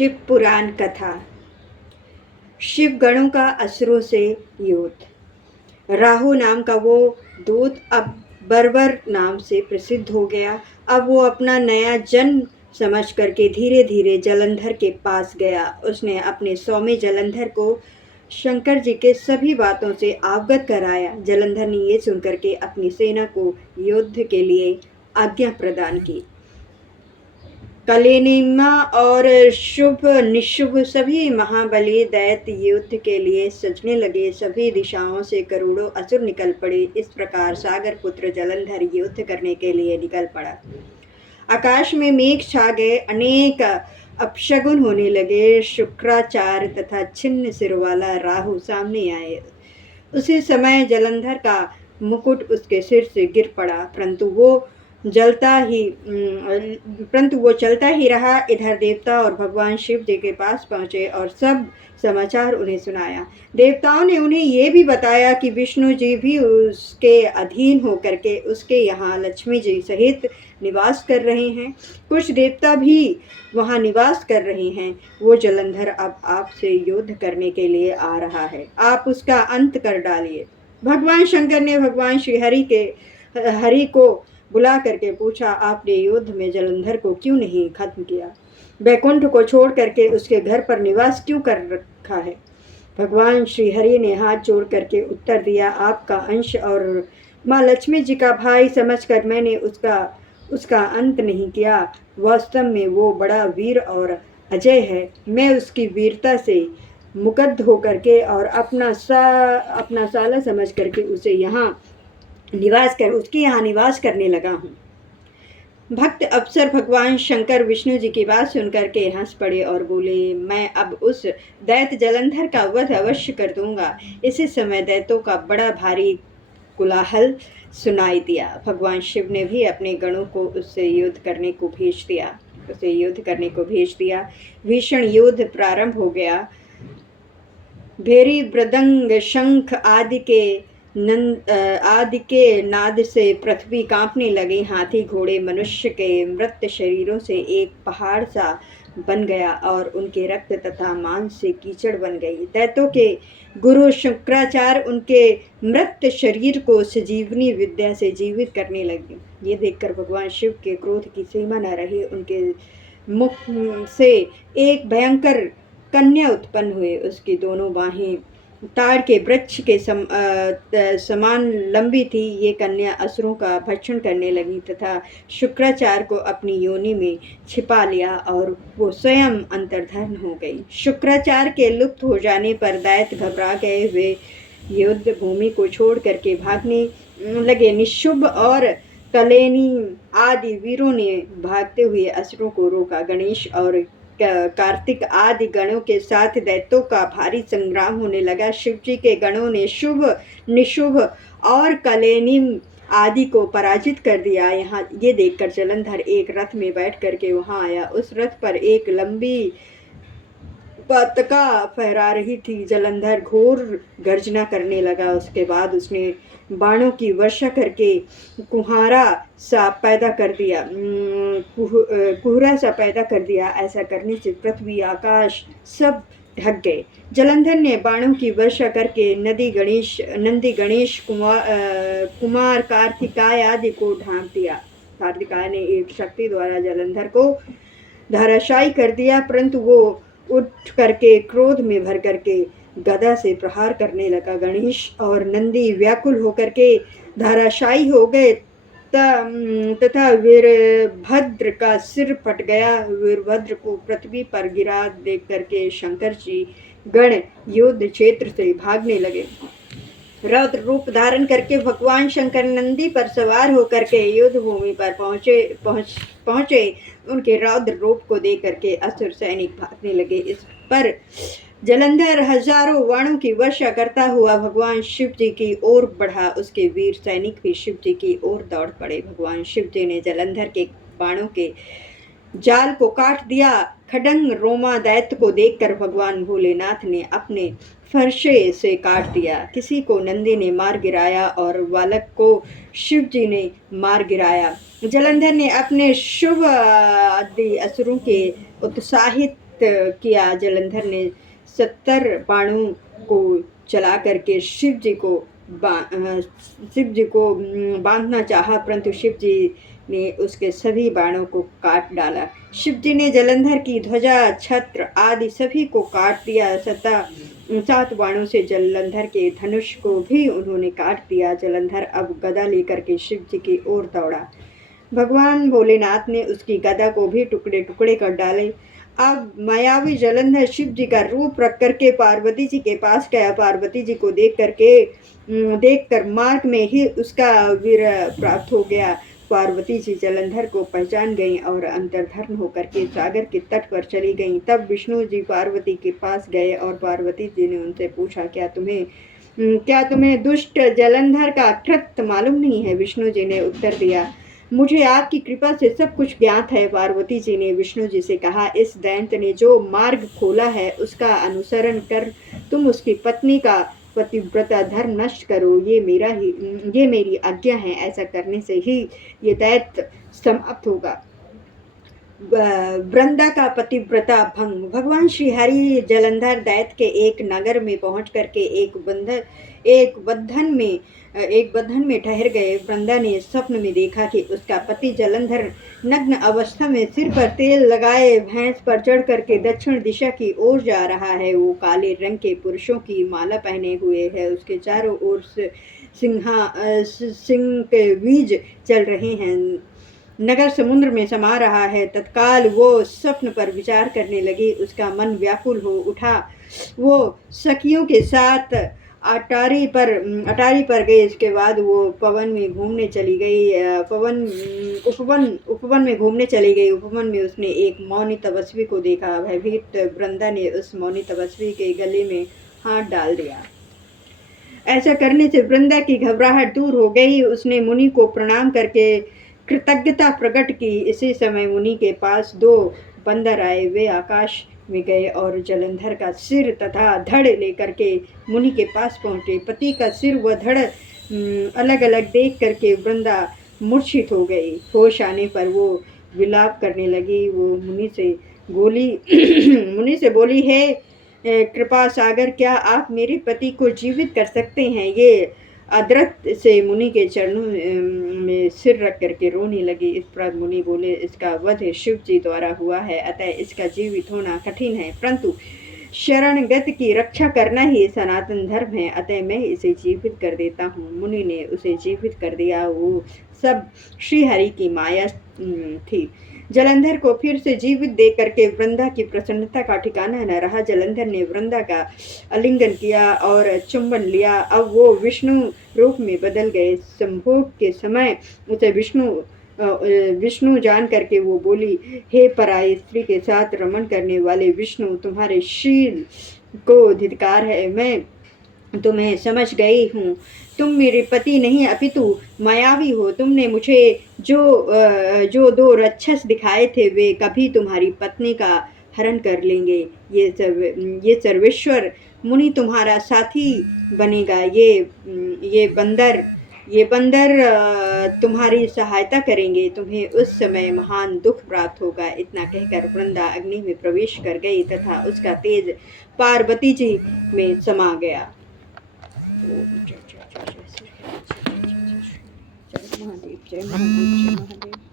शिव पुराण कथा। शिव गणों का असुरों से युद्ध। राहु नाम का वो दूत अब बर्बर नाम से प्रसिद्ध हो गया। अब वो अपना नया जन्म समझ करके धीरे धीरे जलंधर के पास गया। उसने अपने स्वामी जलंधर को शंकर जी के सभी बातों से अवगत कराया। जलंधर ने ये सुनकर के अपनी सेना को युद्ध के लिए आज्ञा प्रदान की। कलेनिमा और शुभ निशुभ सभी महाबली दैत्य युद्ध के लिए सजने लगे। सभी दिशाओं से करोड़ों असुर निकल पड़े। इस प्रकार सागर पुत्र जलंधर युद्ध करने के लिए निकल पड़ा। आकाश में मेघ छा गए, अनेक अपशगुन होने लगे। शुक्राचार्य तथा छिन्न सिर वाला राहु सामने आए। उसी समय जलंधर का मुकुट उसके सिर से गिर पड़ा, परंतु वो चलता ही रहा। इधर देवता और भगवान शिव जी के पास पहुंचे और सब समाचार उन्हें सुनाया। देवताओं ने उन्हें ये भी बताया कि विष्णु जी भी उसके अधीन होकर के उसके यहाँ लक्ष्मी जी सहित निवास कर रहे हैं। कुछ देवता भी वहाँ निवास कर रहे हैं। वो जलंधर अब आपसे युद्ध करने के लिए आ रहा है, आप उसका अंत कर डालिए। भगवान शंकर ने भगवान श्री हरि को बुला करके पूछा, आपने युद्ध में जलंधर को क्यों नहीं खत्म किया? बैकुंठ को छोड़ करके उसके घर पर निवास क्यों कर रखा है? भगवान श्री हरि ने हाथ जोड़ करके उत्तर दिया, आपका अंश और माँ लक्ष्मी जी का भाई समझकर मैंने उसका अंत नहीं किया। वास्तव में वो बड़ा वीर और अजय है। मैं उसकी वीरता से मुग्ध होकर के और अपना साला समझ करके उसके यहाँ निवास करने लगा हूँ। भक्त अफसर भगवान शंकर विष्णु जी की बात सुनकर के हंस पड़े और बोले, मैं अब उस दैत्य जलंधर का वध अवश्य कर दूंगा। इसी समय दैत्यों का बड़ा भारी कोलाहल सुनाई दिया। भगवान शिव ने भी अपने गणों को उससे युद्ध करने को भेज दिया। भीषण युद्ध प्रारंभ हो गया। भेरी मृदंग शंख आदि के नाद से पृथ्वी कांपने लगी। हाथी घोड़े मनुष्य के मृत शरीरों से एक पहाड़ सा बन गया और उनके रक्त तथा मांस से कीचड़ बन गई। दैत्यों के गुरु शुक्राचार्य उनके मृत शरीर को संजीवनी विद्या से जीवित करने लगे। ये देखकर भगवान शिव के क्रोध की सीमा न रही। उनके मुख से एक भयंकर कन्या उत्पन्न हुए। उसकी दोनों बाहें ताड़ के वृक्ष के समान लंबी थी। ये कन्या असुरों का भक्षण करने लगी तथा शुक्राचार्य को अपनी योनि में छिपा लिया और वो स्वयं अंतर्धान हो गई। शुक्राचार्य के लुप्त हो जाने पर दैत्य घबरा गए। वे युद्ध भूमि को छोड़ करके भागने लगे। निशुभ और कलेनी आदि वीरों ने भागते हुए असुरों को रोका। गणेश और कार्तिक आदि गणों के साथ दैत्यों का भारी संग्राम होने लगा। शिव जी के गणों ने शुभ निशुभ और कलेनिम आदि को पराजित कर दिया। यहाँ ये देखकर जलंधर एक रथ में बैठ करके वहां आया। उस रथ पर एक लंबी पताका फहरा रही थी। जलंधर घोर गर्जना करने लगा। उसके बाद उसने बाणों की वर्षा करके कुहरा सा पैदा कर दिया। ऐसा करने से पृथ्वी आकाश सब ढक गए। जलंधर ने बाणों की वर्षा करके नंदी गणेश कुमार कार्तिकाय आदि को ढांक दिया। कार्तिकाय ने एक शक्ति द्वारा जलंधर को धराशायी कर दिया, परंतु वो उठ करके क्रोध में भर करके गदा से प्रहार करने लगा। गणेश और नंदी व्याकुल होकर के धराशायी हो गए तथा वीरभद्र का सिर फट गया। वीरभद्र को पृथ्वी पर गिरा देख करके शंकर जी गण युद्ध क्षेत्र से भागने लगे। रौद्र रूप धारण करके भगवान शंकर नंदी पर सवार होकर के युद्ध भूमि पर पहुंचे। उनके रौद्र रूप को देख करके असुर सैनिक भागने लगे। इस पर जलंधर हजारों बाणों की वर्षा करता हुआ भगवान शिव जी की ओर बढ़ा। उसके वीर सैनिक भी शिव जी की ओर दौड़ पड़े। भगवान शिव जी ने जलंधर के बाणों के जाल को काट दिया। खडंग रोमा दैत्य को देखकर भगवान भोलेनाथ ने अपने फरसे से काट दिया। किसी को नंदी ने मार गिराया और बालक को शिव जी ने मार गिराया। जलंधर ने अपने शुभ आदि असुरों के उत्साहित किया। जलंधर ने 70 बाणों को चला करके शिव जी को बांधना चाहा, परंतु शिव जी ने उसके सभी बाणों को काट डाला। शिव जी ने जलंधर की ध्वजा, छत्र आदि सभी को काट दिया। 7 बाणों से जलंधर के धनुष को भी उन्होंने काट दिया। जलंधर अब गदा लेकर के शिव जी की ओर दौड़ा। भगवान भोलेनाथ ने उसकी गदा को भी टुकड़े टुकड़े कर डाले। अब मायावी जलंधर शिव जी का रूप रख करके पार्वती जी के पास गया। पार्वती जी को देखकर मार्ग में ही उसका वीर प्राप्त हो गया। पार्वती जी जलंधर को पहचान गईं और अंतर्धान होकर के सागर के तट पर चली गईं। तब विष्णु जी पार्वती के पास गए और पार्वती जी ने उनसे पूछा, क्या तुम्हें दुष्ट जलंधर का कृत्य मालूम नहीं है? विष्णु जी ने उत्तर दिया, मुझे आपकी कृपा से सब कुछ ज्ञात है। पार्वती जी ने विष्णु जी से कहा, इस दैत्य ने जो मार्ग खोला है उसका अनुसरण कर तुम उसकी पत्नी का पतिव्रता धर्म नष्ट करो। ये मेरी आज्ञा है। ऐसा करने से ही ये दैत्य समाप्त होगा। वृंदा का पतिव्रता भंग। भगवान श्री हरि जलंधर दैत्य के एक नगर में पहुंच करके एक बंधन में ठहर गए। वृंदा ने स्वप्न में देखा कि उसका पति जलंधर नग्न अवस्था में सिर पर तेल लगाए भैंस पर चढ़ करके दक्षिण दिशा की ओर जा रहा है। वो काले रंग के पुरुषों की माला पहने हुए है। उसके चारों ओर सिंह के बीज चल रहे हैं। नगर समुद्र में समा रहा है। तत्काल वो स्वप्न पर विचार करने लगी। उसका मन व्याकुल हो उठा। वो सखियों के साथ अटारी पर गई। इसके बाद वो उपवन में घूमने चली गई। उपवन में उसने एक मौनी तपस्वी को देखा। भयभीत वृंदा ने उस मौनी तपस्वी के गले में हाथ डाल दिया। ऐसा करने से वृंदा की घबराहट दूर हो गई। उसने मुनि को प्रणाम करके कृतज्ञता प्रकट की। इसी समय मुनि के पास 2 बंदर आए। वे आकाश में गए और जलंधर का सिर तथा धड़ लेकर के मुनि के पास पहुंचे। पति का सिर व धड़ अलग अलग देख करके वृंदा मूर्छित हो गई। होश आने पर वो विलाप करने लगी। वो मुनि से बोली, हे कृपा सागर, क्या आप मेरे पति को जीवित कर सकते हैं? ये अदृत से मुनि के चरणों में सिर रख करके रोने लगी। इस पर मुनि बोले, इसका वध शिव जी द्वारा हुआ है, अतः इसका जीवित होना कठिन है, परंतु शरणगत की रक्षा करना ही सनातन धर्म है, अतः मैं इसे जीवित कर देता हूँ। मुनि ने उसे जीवित कर दिया। वो सब श्री हरि की माया थी। जलंधर को फिर से जीवित देख करके वृंदा की प्रसन्नता का ठिकाना न रहा। जलंधर ने वृंदा का आलिंगन किया और चुंबन लिया। अब वो विष्णु रूप में बदल गए। संभोग के समय उसे विष्णु जान करके वो बोली, हे पराई स्त्री के साथ रमण करने वाले विष्णु, तुम्हारे शील को धिक्कार है। मैं तुम्हें समझ गई हूँ। तुम मेरे पति नहीं अपितु मायावी हो। तुमने मुझे जो 2 राक्षस दिखाए थे वे कभी तुम्हारी पत्नी का हरण कर लेंगे। ये सर्वेश्वर मुनि तुम्हारा साथी बनेगा। ये बंदर तुम्हारी सहायता करेंगे। तुम्हें उस समय महान दुख प्राप्त होगा। इतना कहकर वृंदा अग्नि में प्रवेश कर गई तथा उसका तेज पार्वती जी में समा गया। जय महादेव, जय महादेव, जय महादेव।